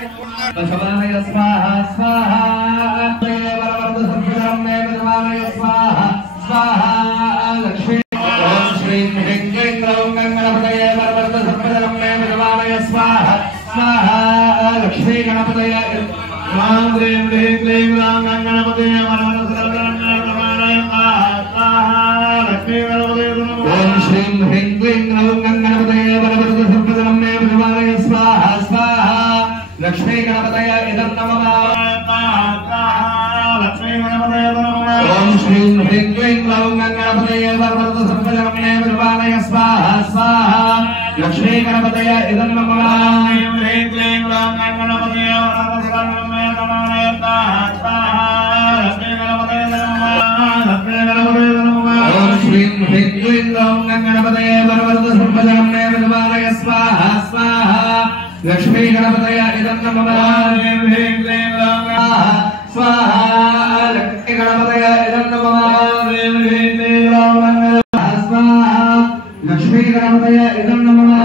पशवानय स्वाहा स्वाहा वरवर्ध सर्वधर्म मे पशवानय स्वाहा स्वाहा लक्ष्मी ओम श्रीं ह्रीं क्लीं ग्लौं गणपतये वरवर्ध सर्वधर्म मे पशवानय स्वाहा स्वाहा लक्ष्मी गणपतये ओम श्रीं ह्रीं क्लीं ग्लौं गणपतये वरवर्ध सर्वधर्म मे पशवानय स्वाहा स्वाहा लक्ष्मी गणपतये ओम श्रीं ह्रीं क्लीं ग्लौं गणपतये वरवर्ध सर्वधर्म मे पशवानय स्वाहा स्वाहा लक्ष्मी गणपतये इदं नमः लक्ष्मी गणपतये नमः ओम श्रीं ह्रीं क्लीं ग्लौं गणपतये वरवर्ध सर्वधर्म मे पशवानय स्वाहा स्वाहा लक्ष्मी गणपतये इदं नमः ह्रीं क्लीं ग्लौं गणपतये वरवर्ध सर्वधर्म मे पशवानय स्वाहा स्वाहा लक्ष्मी गणपतये नमः लक्ष्मी गणपतये नमः ओम श्रीं ह्रीं क्लीं ग्लौं गणपतये वरवर्ध सर्वधर्म मे पशवानय स्वाहा स्वाहा लक्ष्मी गणपतये इदं नमः ह्रीं क्लीं ग्लौं स्वाहा लक्ष्मी गणपतये इदं नमः ह्रीं क्लीं ग्लौं स्वाहा लक्ष्मी गणपतये इदं नमः